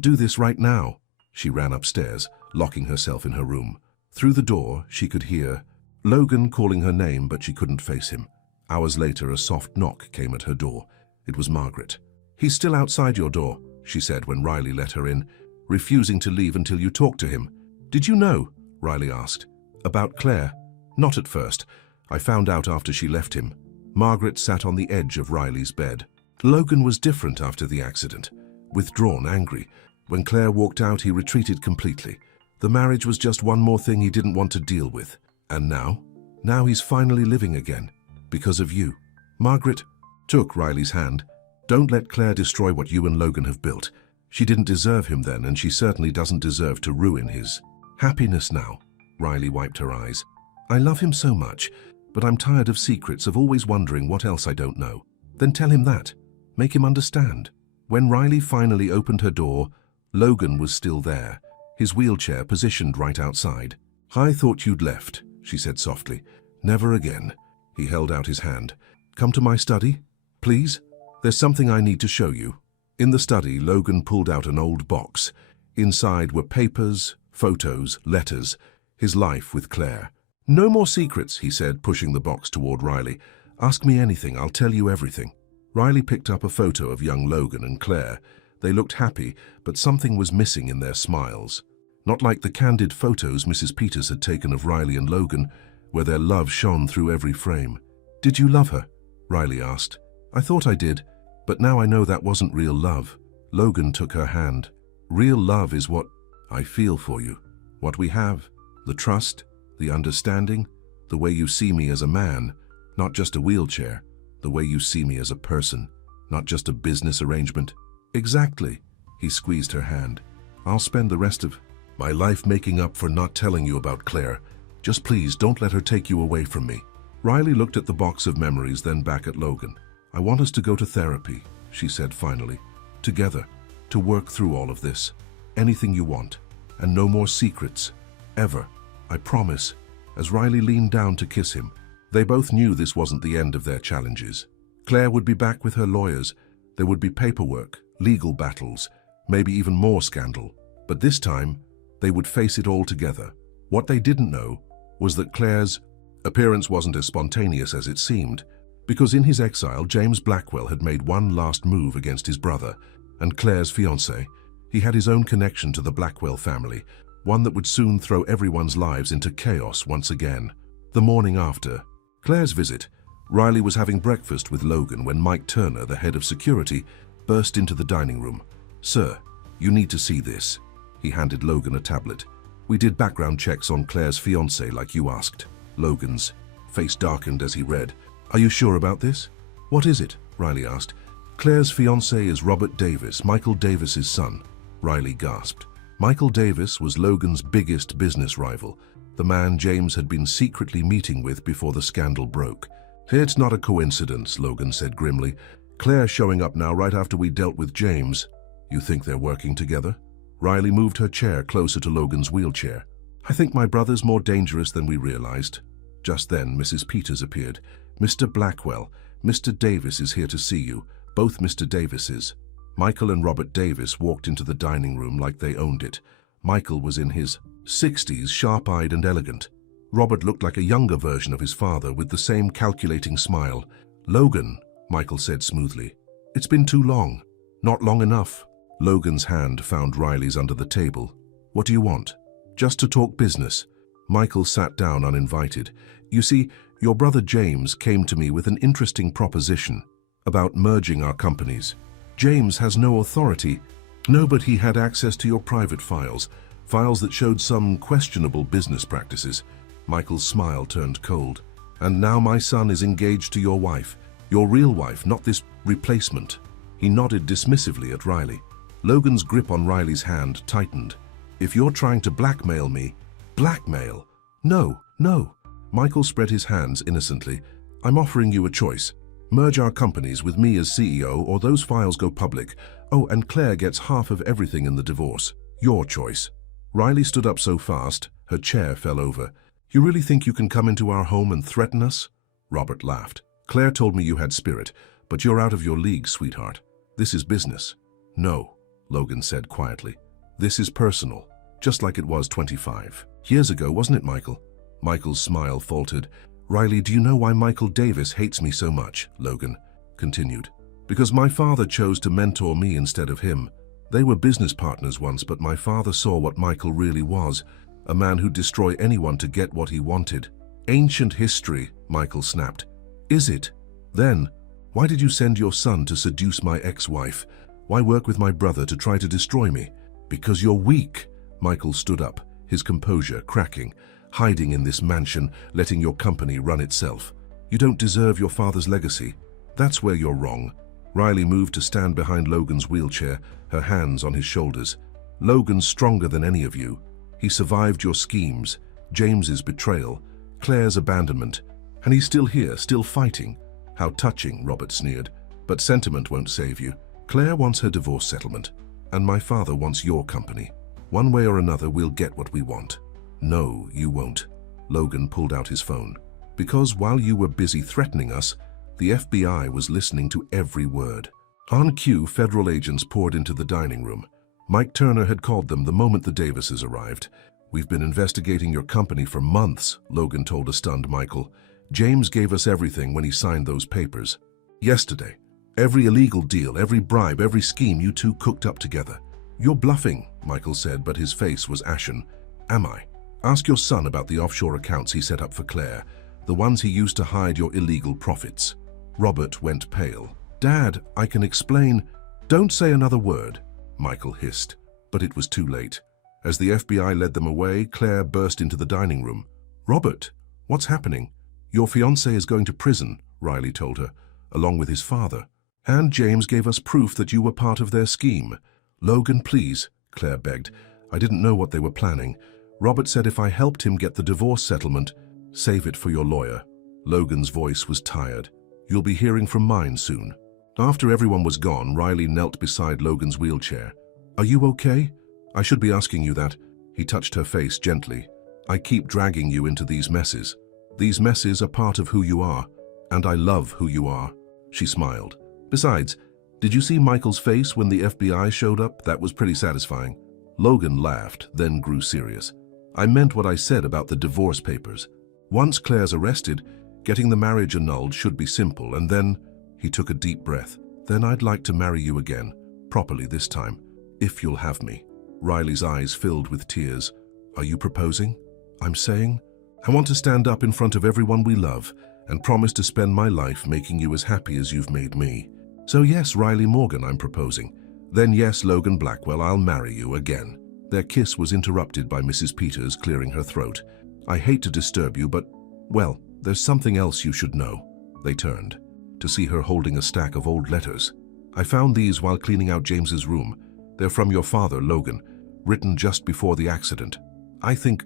do this right now." She ran upstairs, locking herself in her room. Through the door, she could hear Logan calling her name, but she couldn't face him. Hours later, a soft knock came at her door. It was Margaret. "He's still outside your door," she said when Riley let her in, "refusing to leave until you talk to him." "Did you know?" Riley asked. "About Claire?" "Not at first. I found out after she left him." Margaret sat on the edge of Riley's bed. "Logan was different after the accident. Withdrawn, angry. When Claire walked out, he retreated completely. The marriage was just one more thing he didn't want to deal with. And now? Now he's finally living again. Because of you." Margaret took Riley's hand. "Don't let Claire destroy what you and Logan have built. She didn't deserve him then, and she certainly doesn't deserve to ruin his happiness now." Riley wiped her eyes. "I love him so much, but I'm tired of secrets, of always wondering what else I don't know." "Then tell him that. Make him understand." When Riley finally opened her door, Logan was still there, his wheelchair positioned right outside. "I thought you'd left," she said softly. "Never again." He held out his hand. "Come to my study, please? There's something I need to show you." In the study, Logan pulled out an old box. Inside were papers, photos, letters, his life with Claire. "No more secrets," he said, pushing the box toward Riley. "Ask me anything, I'll tell you everything." Riley picked up a photo of young Logan and Claire. They looked happy, but something was missing in their smiles. Not like the candid photos Mrs. Peters had taken of Riley and Logan, where their love shone through every frame. "Did you love her?" Riley asked. "I thought I did, but now I know that wasn't real love." Logan took her hand. "Real love is what I feel for you, what we have, the trust, the understanding, the way you see me as a man, not just a wheelchair, the way you see me as a person, not just a business arrangement." "Exactly." He squeezed her hand. "I'll spend the rest of my life making up for not telling you about Claire. Just please don't let her take you away from me." Riley looked at the box of memories, then back at Logan. "I want us to go to therapy," she said finally. "Together, to work through all of this. Anything you want. And no more secrets. Ever. I promise." As Riley leaned down to kiss him, they both knew this wasn't the end of their challenges. Claire would be back with her lawyers. There would be paperwork, legal battles, maybe even more scandal. But this time, they would face it all together. What they didn't know was that Claire's appearance wasn't as spontaneous as it seemed, because in his exile, James Blackwell had made one last move against his brother and Claire's fiancé. He had his own connection to the Blackwell family, one that would soon throw everyone's lives into chaos once again. The morning after Claire's visit, Riley was having breakfast with Logan when Mike Turner, the head of security, burst into the dining room. "Sir, you need to see this." He handed Logan a tablet. "We did background checks on Claire's fiancé like you asked." Logan's face darkened as he read. "Are you sure about this?" "What is it?" Riley asked. "Claire's fiancé is Robert Davis, Michael Davis's son." Riley gasped. Michael Davis was Logan's biggest business rival, the man James had been secretly meeting with before the scandal broke. "It's not a coincidence," Logan said grimly. "Claire showing up now right after we dealt with James." "You think they're working together?" Riley moved her chair closer to Logan's wheelchair. "I think my brother's more dangerous than we realized." Just then, Mrs. Peters appeared. "Mr. Blackwell, Mr. Davis is here to see you, both Mr. Davises." Michael and Robert Davis walked into the dining room like they owned it. Michael was in his 60s, sharp-eyed and elegant. Robert looked like a younger version of his father with the same calculating smile. "Logan," Michael said smoothly. "It's been too long." "Not long enough." Logan's hand found Riley's under the table. "What do you want?" "Just to talk business." Michael sat down uninvited. "You see, your brother James came to me with an interesting proposition about merging our companies. James has no authority. No, but he had access to your private files, files that showed some questionable business practices." Michael's smile turned cold. "And now my son is engaged to your wife, your real wife, not this replacement." He nodded dismissively at Riley. Logan's grip on Riley's hand tightened. "If you're trying to blackmail me..." "Blackmail? No, no." Michael spread his hands innocently. "I'm offering you a choice. Merge our companies with me as CEO, or those files go public. Oh, and Claire gets half of everything in the divorce. Your choice." Riley stood up so fast, her chair fell over. "You really think you can come into our home and threaten us?" Robert laughed. "Claire told me you had spirit, but you're out of your league, sweetheart. This is business." "No," Logan said quietly. "This is personal, just like it was 25 years ago, wasn't it, Michael?" Michael's smile faltered. "Riley, do you know why Michael Davis hates me so much?" Logan continued. "Because my father chose to mentor me instead of him. They were business partners once, but my father saw what Michael really was, a man who'd destroy anyone to get what he wanted." "Ancient history," Michael snapped. "Is it? Then, why did you send your son to seduce my ex-wife? Why work with my brother to try to destroy me?" "Because you're weak." Michael stood up, his composure cracking. "Hiding in this mansion, letting your company run itself. You don't deserve your father's legacy. That's where you're wrong." Riley moved to stand behind Logan's wheelchair, her hands on his shoulders. "Logan's stronger than any of you. He survived your schemes, James's betrayal, Claire's abandonment, and he's still here, still fighting." "How touching," Robert sneered. "But sentiment won't save you. Claire wants her divorce settlement, and my father wants your company. One way or another, we'll get what we want." "No, you won't." Logan pulled out his phone. "Because while you were busy threatening us, the FBI was listening to every word." On cue, federal agents poured into the dining room. Mike Turner had called them the moment the Davises arrived. "We've been investigating your company for months," Logan told a stunned Michael. "James gave us everything when he signed those papers. Yesterday. Every illegal deal, every bribe, every scheme you two cooked up together." "You're bluffing," Michael said, but his face was ashen. "Am I?" Ask your son about the offshore accounts he set up for Claire, the ones he used to hide your illegal profits." Robert went pale. "Dad, I can explain." "Don't say another word," Michael hissed. But it was too late. As the FBI led them away, Claire burst into the dining room. "Robert, what's happening?" "Your fiancé is going to prison," Riley told her, "along with his father. And James gave us proof that you were part of their scheme." "Logan, please," Claire begged. "I didn't know what they were planning. Robert said if I helped him get the divorce settlement, save it for your lawyer." Logan's voice was tired. "You'll be hearing from mine soon." After everyone was gone, Riley knelt beside Logan's wheelchair. "Are you okay? I should be asking you that." He touched her face gently. "I keep dragging you into these messes. These messes are part of who you are, and I love who you are." She smiled. "Besides, did you see Michael's face when the FBI showed up? That was pretty satisfying." Logan laughed, then grew serious. "I meant what I said about the divorce papers. Once Claire's arrested, getting the marriage annulled should be simple, and then..." He took a deep breath. "Then I'd like to marry you again, properly this time, if you'll have me." Riley's eyes filled with tears. "Are you proposing?" "I'm saying, I want to stand up in front of everyone we love and promise to spend my life making you as happy as you've made me. So yes, Riley Morgan, I'm proposing. Then yes, Logan Blackwell, I'll marry you again." Their kiss was interrupted by Mrs. Peters clearing her throat. "I hate to disturb you, but, well, there's something else you should know." They turned to see her holding a stack of old letters. "I found these while cleaning out James's room. They're from your father, Logan, written just before the accident. I think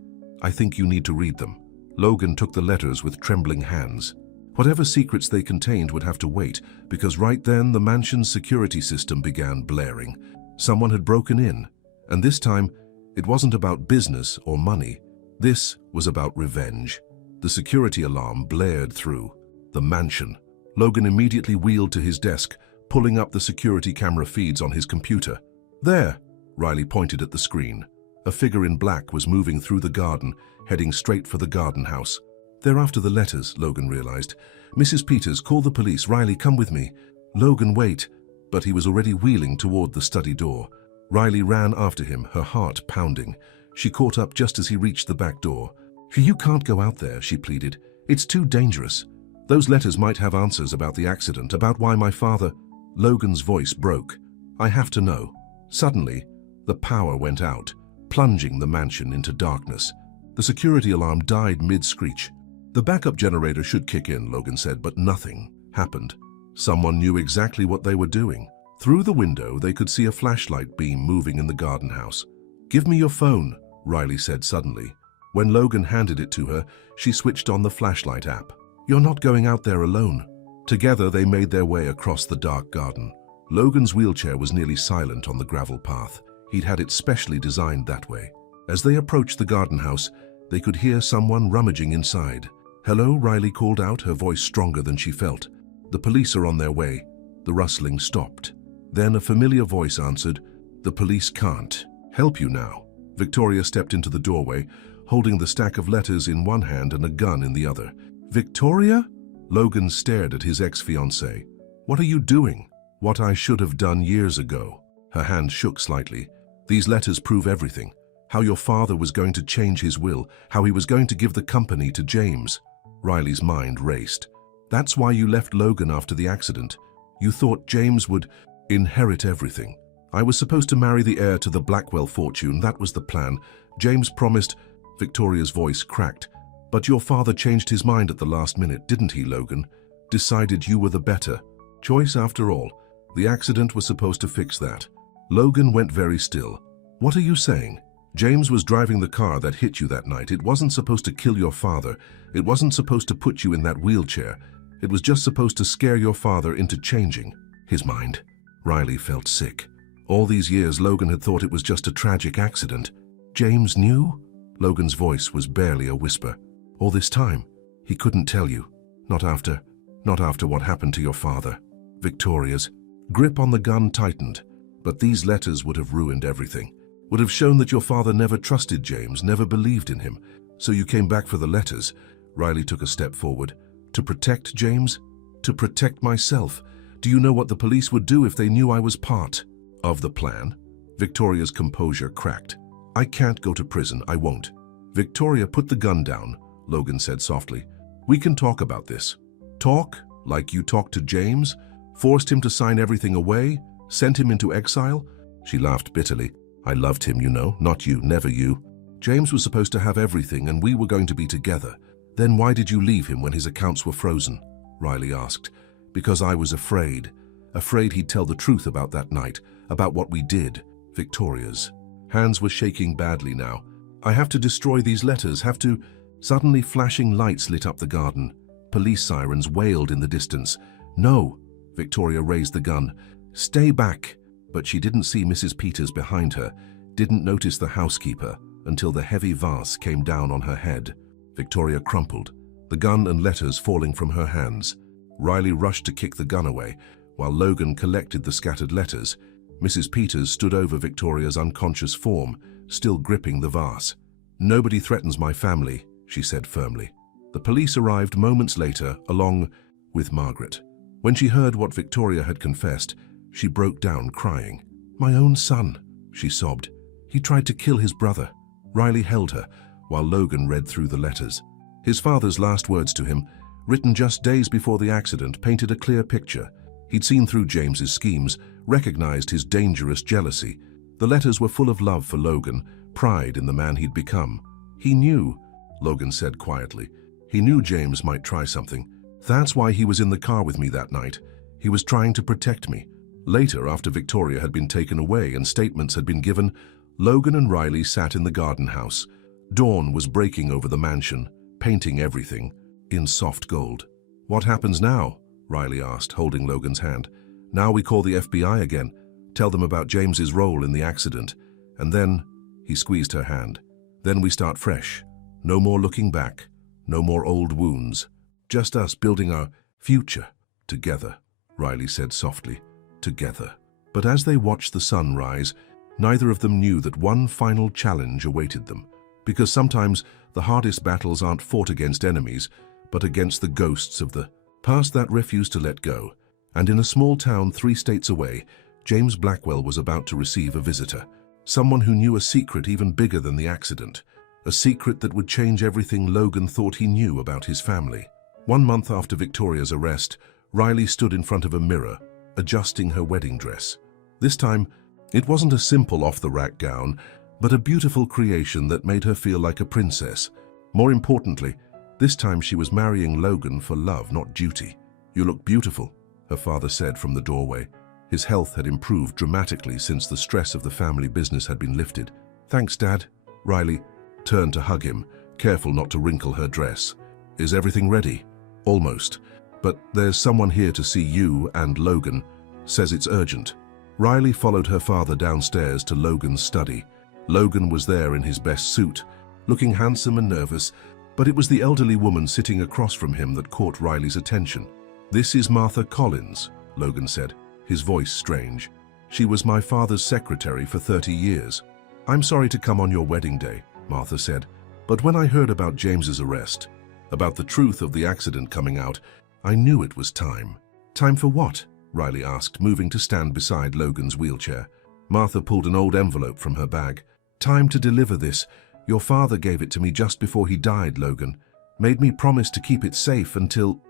you need to read them." Logan took the letters with trembling hands. Whatever secrets they contained would have to wait, because right then the mansion's security system began blaring. Someone had broken in, and this time it wasn't about business or money. This was about revenge. The security alarm blared through the mansion. Logan immediately wheeled to his desk, pulling up the security camera feeds on his computer. "There," Riley pointed at the screen. A figure in black was moving through the garden, heading straight for the garden house. "They're after the letters," Logan realized. "Mrs. Peters, call the police. Riley, come with me." "Logan, wait." But he was already wheeling toward the study door. Riley ran after him, her heart pounding. She caught up just as he reached the back door. "You can't go out there," she pleaded. "It's too dangerous. Those letters might have answers about the accident, about why my father..." Logan's voice broke. "I have to know." Suddenly, the power went out, plunging the mansion into darkness. The security alarm died mid-screech. "The backup generator should kick in," Logan said, but nothing happened. Someone knew exactly what they were doing. Through the window, they could see a flashlight beam moving in the garden house. "Give me your phone," Riley said suddenly. When Logan handed it to her, she switched on the flashlight app. "You're not going out there alone." Together, they made their way across the dark garden. Logan's wheelchair was nearly silent on the gravel path. He'd had it specially designed that way. As they approached the garden house, they could hear someone rummaging inside. "Hello," Riley called out, her voice stronger than she felt. "The police are on their way." The rustling stopped. Then a familiar voice answered, "The police can't help you now." Victoria stepped into the doorway, holding the stack of letters in one hand and a gun in the other. "Victoria?" Logan stared at his ex-fiancée. "What are you doing?" "What I should have done years ago." Her hand shook slightly. "These letters prove everything. How your father was going to change his will, how he was going to give the company to James." Riley's mind raced. "That's why you left Logan after the accident. You thought James would inherit everything. I was supposed to marry the heir to the Blackwell fortune. That was the plan. James promised..." Victoria's voice cracked. "But your father changed his mind at the last minute, didn't he, Logan? Decided you were the better choice after all. The accident was supposed to fix that." Logan went very still. "What are you saying? James was driving the car that hit you that night. It wasn't supposed to kill your father. It wasn't supposed to put you in that wheelchair. It was just supposed to scare your father into changing his mind." Riley felt sick. All these years, Logan had thought it was just a tragic accident. "James knew?" Logan's voice was barely a whisper. "All this time, he couldn't tell you. Not after what happened to your father." Victoria's grip on the gun tightened. "But these letters would have ruined everything. Would have shown that your father never trusted James, never believed in him. So you came back for the letters." Riley took a step forward. "To protect James? To protect myself? Do you know what the police would do if they knew I was part of the plan?" Victoria's composure cracked. "I can't go to prison. I won't." Victoria, put the gun down, Logan said softly. We can talk about this. Talk? Like you talked to James? Forced him to sign everything away? Sent him into exile? She laughed bitterly. I loved him, you know, not you, never you. James was supposed to have everything and we were going to be together. Then why did you leave him when his accounts were frozen? Riley asked. Because I was afraid. Afraid he'd tell the truth about that night, about what we did, Victoria's. Hands were shaking badly now. I have to destroy these letters, have to... Suddenly flashing lights lit up the garden. Police sirens wailed in the distance. No, Victoria raised the gun. Stay back. But she didn't see Mrs. Peters behind her, didn't notice the housekeeper, until the heavy vase came down on her head. Victoria crumpled, the gun and letters falling from her hands. Riley rushed to kick the gun away, while Logan collected the scattered letters. Mrs. Peters stood over Victoria's unconscious form, still gripping the vase. Nobody threatens my family, she said firmly. The police arrived moments later, along with Margaret. When she heard what Victoria had confessed, she broke down crying. My own son, she sobbed. He tried to kill his brother. Riley held her, while Logan read through the letters. His father's last words to him, written just days before the accident, painted a clear picture. He'd seen through James's schemes, recognized his dangerous jealousy. The letters were full of love for Logan, pride in the man he'd become. He knew, Logan said quietly. He knew James might try something. That's why he was in the car with me that night. He was trying to protect me. Later, after Victoria had been taken away and statements had been given, Logan and Riley sat in the garden house. Dawn was breaking over the mansion, painting everything in soft gold. What happens now? Riley asked, holding Logan's hand. Now we call the FBI again, tell them about James's role in the accident, and then, he squeezed her hand, then we start fresh. No more looking back, no more old wounds. Just us building our future together, Riley said softly. Together. But as they watched the sun rise, neither of them knew that one final challenge awaited them. Because sometimes the hardest battles aren't fought against enemies, but against the ghosts of the past that refuse to let go. And in a small town 3 states away, James Blackwell was about to receive a visitor. Someone who knew a secret even bigger than the accident. A secret that would change everything Logan thought he knew about his family. 1 month after Victoria's arrest, Riley stood in front of a mirror, adjusting her wedding dress. This time, it wasn't a simple off-the-rack gown, but a beautiful creation that made her feel like a princess. More importantly, this time she was marrying Logan for love, not duty. You look beautiful, her father said from the doorway. His health had improved dramatically since the stress of the family business had been lifted. Thanks, Dad. Riley turned to hug him, careful not to wrinkle her dress. Is everything ready? Almost. But there's someone here to see you and Logan. Says it's urgent. Riley followed her father downstairs to Logan's study. Logan was there in his best suit, looking handsome and nervous, but it was the elderly woman sitting across from him that caught Riley's attention. This is Martha Collins, Logan said, his voice strange. She was my father's secretary for 30 years. I'm sorry to come on your wedding day, Martha said, but when I heard about James's arrest, about the truth of the accident coming out, I knew it was time. Time for what? Riley asked, moving to stand beside Logan's wheelchair. Martha pulled an old envelope from her bag. Time to deliver this. Your father gave it to me just before he died, Logan. Made me promise to keep it safe until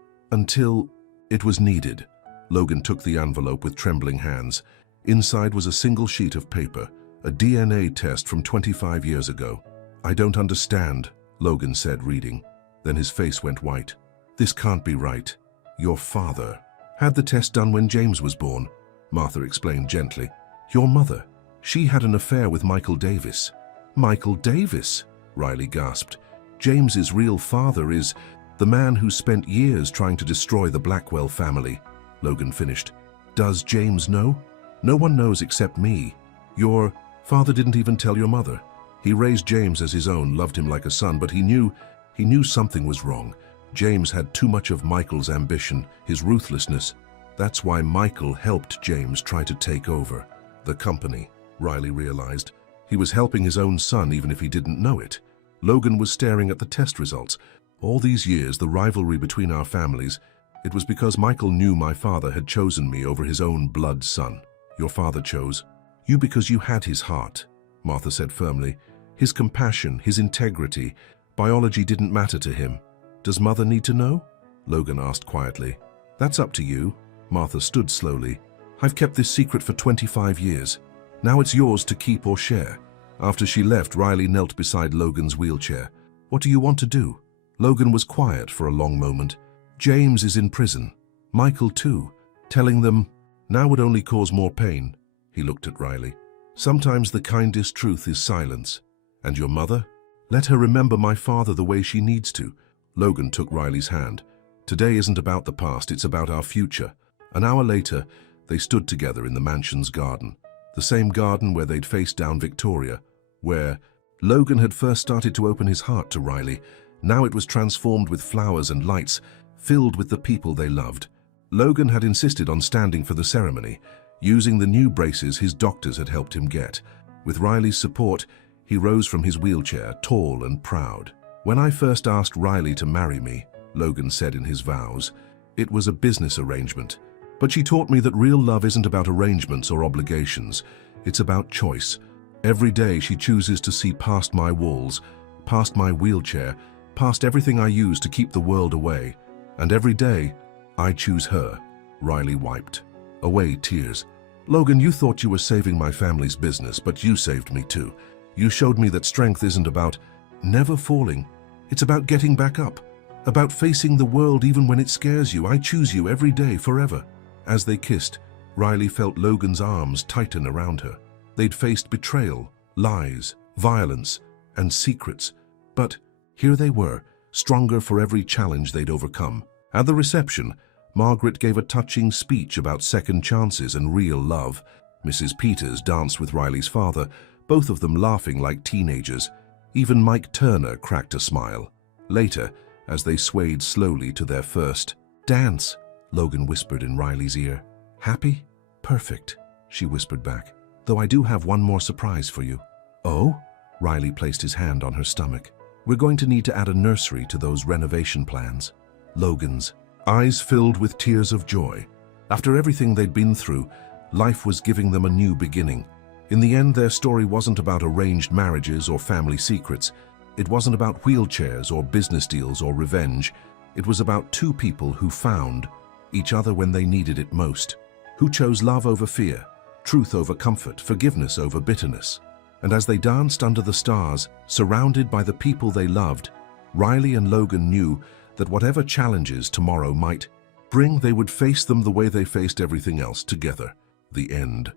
it was needed. Logan took the envelope with trembling hands. Inside was a single sheet of paper, a DNA test from 25 years ago. I don't understand, Logan said, reading. Then his face went white. This can't be right. Your father had the test done when James was born, Martha explained gently. Your mother, she had an affair with Michael Davis. Michael Davis? Riley gasped. James's real father is the man who spent years trying to destroy the Blackwell family, Logan finished. Does James know? No one knows except me. Your father didn't even tell your mother. He raised James as his own, loved him like a son, but he knew something was wrong. James had too much of Michael's ambition, his ruthlessness. That's why Michael helped James try to take over the company, Riley realized. He was helping his own son even if he didn't know it. Logan was staring at the test results. All these years, the rivalry between our families, it was because Michael knew my father had chosen me over his own blood son. Your father chose you because you had his heart, Martha said firmly. his compassion, his integrity. Biology didn't matter to him. Does Mother need to know? Logan asked quietly. That's up to you. Martha stood slowly. I've kept this secret for 25 years. Now it's yours to keep or share. After she left, Riley knelt beside Logan's wheelchair. What do you want to do? Logan was quiet for a long moment. James is in prison. Michael too. Telling them now would only cause more pain. He looked at Riley. Sometimes the kindest truth is silence. And your mother? Let her remember my father the way she needs to. Logan took Riley's hand. Today isn't about the past, it's about our future. An hour later, they stood together in the mansion's garden. The same garden where they'd faced down Victoria, where Logan had first started to open his heart to Riley. Now it was transformed with flowers and lights, filled with the people they loved. Logan had insisted on standing for the ceremony, using the new braces his doctors had helped him get. With Riley's support, he rose from his wheelchair, tall and proud. When I first asked Riley to marry me, Logan said in his vows, it was a business arrangement. But she taught me that real love isn't about arrangements or obligations. It's about choice. Every day she chooses to see past my walls, past my wheelchair, past everything I use to keep the world away. And every day, I choose her. Riley wiped away tears. Logan, you thought you were saving my family's business, but you saved me too. You showed me that strength isn't about never falling. It's about getting back up, about facing the world even when it scares you. I choose you every day, forever. As they kissed, Riley felt Logan's arms tighten around her. They'd faced betrayal, lies, violence, and secrets. But here they were, stronger for every challenge they'd overcome. At the reception, Margaret gave a touching speech about second chances and real love. Mrs. Peters danced with Riley's father, both of them laughing like teenagers. Even Mike Turner cracked a smile. Later, as they swayed slowly to their first dance, Logan whispered in Riley's ear. Happy? Perfect, she whispered back. Though I do have one more surprise for you. Oh? Riley placed his hand on her stomach. We're going to need to add a nursery to those renovation plans. Logan's eyes filled with tears of joy. After everything they'd been through, life was giving them a new beginning. In the end, their story wasn't about arranged marriages or family secrets. It wasn't about wheelchairs or business deals or revenge. It was about two people who found each other when they needed it most, who chose love over fear, truth over comfort, forgiveness over bitterness. And as they danced under the stars, surrounded by the people they loved, Riley and Logan knew that whatever challenges tomorrow might bring, they would face them the way they faced everything else, together. The end.